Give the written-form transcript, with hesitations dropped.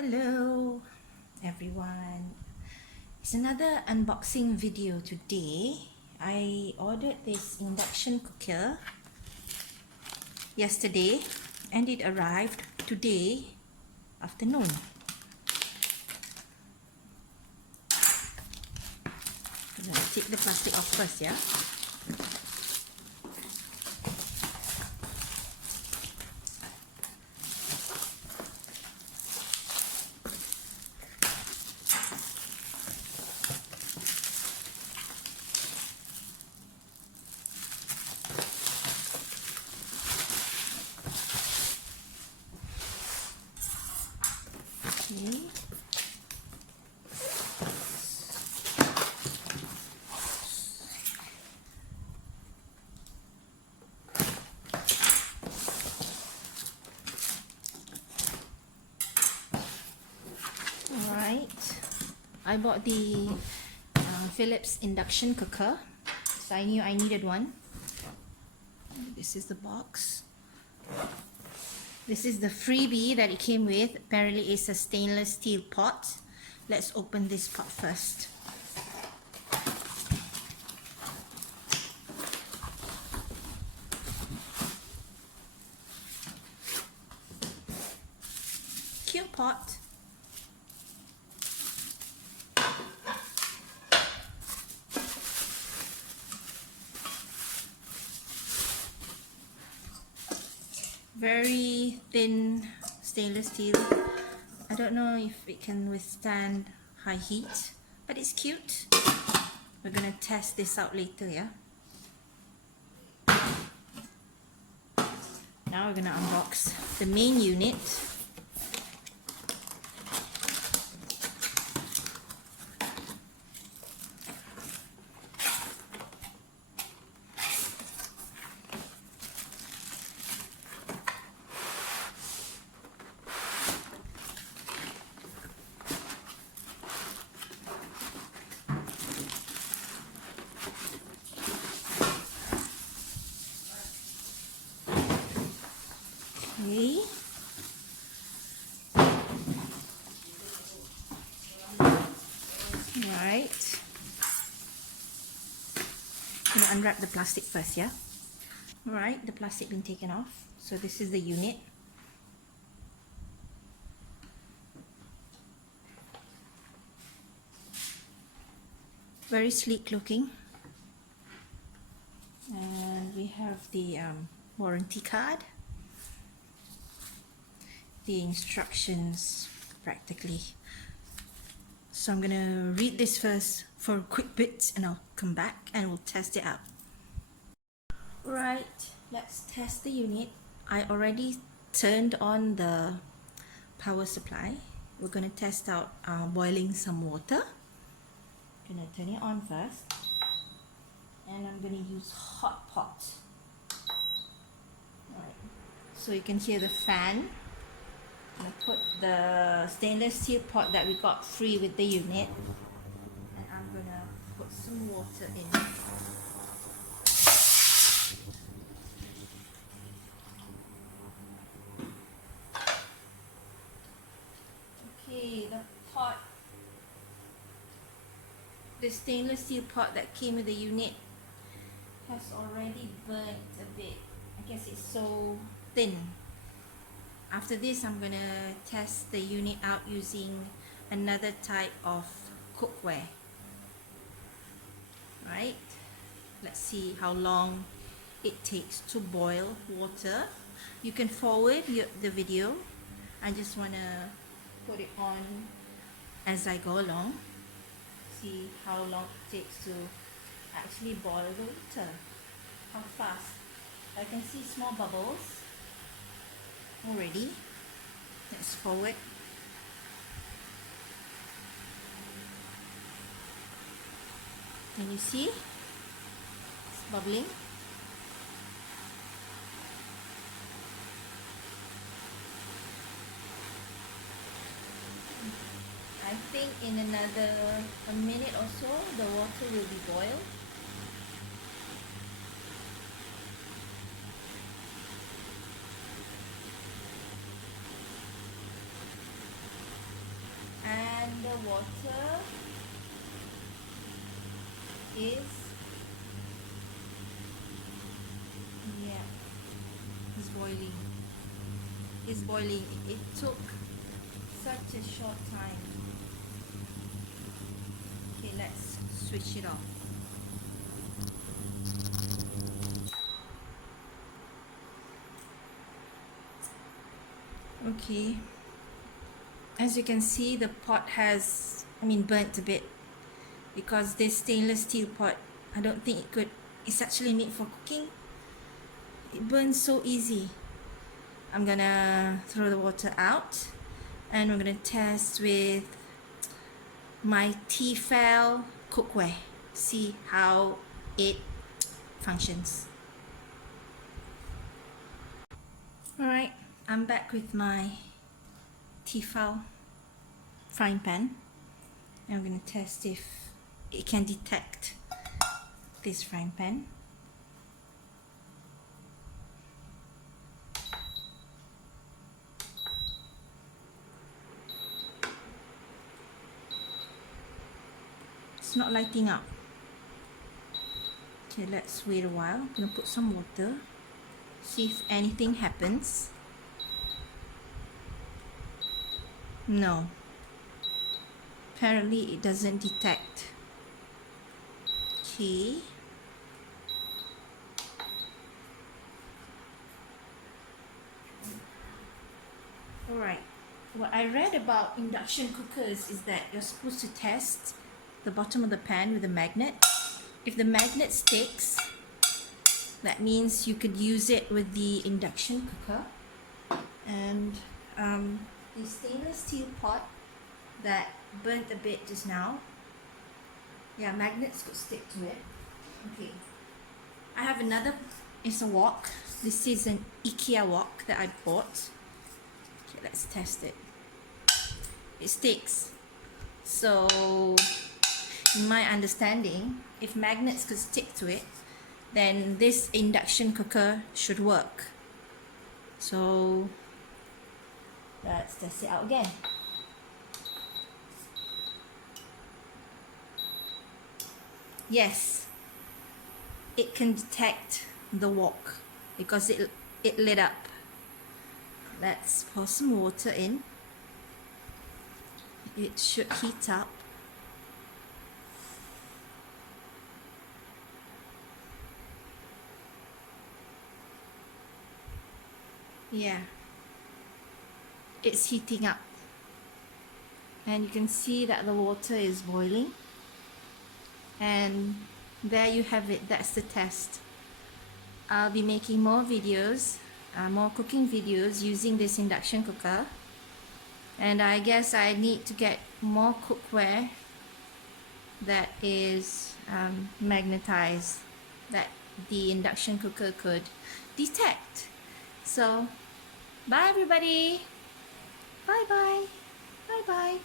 Hello everyone, it's another unboxing video today. I ordered this induction cooker yesterday and it arrived today afternoon. I'm going to take the plastic off first, yeah? Okay. Alright, I bought the Philips induction cooker, so I knew I needed one. This is the box. This is the freebie that it came with. Apparently it's a stainless steel pot. Let's open this pot first. Cute pot. Very thin stainless steel. I don't know if it can withstand high heat, but it's cute. We're gonna test this out later, yeah? Now we're gonna unbox the main unit. Okay. Right. I'm gonna unwrap the plastic first, yeah? Alright, the plastic been taken off. So this is the unit. Very sleek looking. And we have the warranty card. The instructions practically. So I'm gonna read this first for a quick bit and I'll come back and we'll test it out. Right, let's test the unit. I already turned on the power supply. We're gonna test out boiling some water. Gonna turn it on first. And I'm gonna use hot pot. Right. So you can hear the fan. I'm gonna put the stainless steel pot that we got free with the unit, and I'm gonna put some water in. Okay, the stainless steel pot that came with the unit has already burnt a bit. I guess it's so thin. After this, I'm gonna test the unit out using another type of cookware. Right? Let's see how long it takes to boil water. You can forward the video. I just wanna put it on as I go along. See how long it takes to actually boil the water. How fast. I can see small bubbles already. Let's forward. Can you see? It's bubbling. I think in a minute or so the water will be boiled. the water is, yeah, it's boiling. It's boiling. It took such a short time. Okay, let's switch it off. Okay, as you can see, the pot has, burnt a bit, because this stainless steel pot, I don't think it's actually made for cooking. It burns so easy. I'm gonna throw the water out, and we're gonna test with my Tefal cookware, see how it functions. Alright, I'm back with my Tefal frying pan, and I'm going to test if it can detect this frying pan. It's not lighting up. Okay, let's wait a while. I'm going to put some water, see if anything happens. No, apparently it doesn't detect. Okay, alright, what I read about induction cookers is that you're supposed to test the bottom of the pan with a magnet. If the magnet sticks, that means you could use it with the induction cooker. And the stainless steel pot that burnt a bit just now, yeah, magnets could stick to it. Okay, I have another, it's a wok. This is an IKEA wok that I bought. Okay, let's test it. It sticks. So in my understanding, if magnets could stick to it, then this induction cooker should work. So let's test it out again. Yes, it can detect the wok because it lit up. Let's pour some water in. It should heat up. Yeah, it's heating up, and you can see that the water is boiling, and there you have it. That's the test. I'll be making more videos, more cooking videos using this induction cooker, and I guess I need to get more cookware that is magnetized, that the induction cooker could detect. So bye everybody. Bye bye. Bye bye.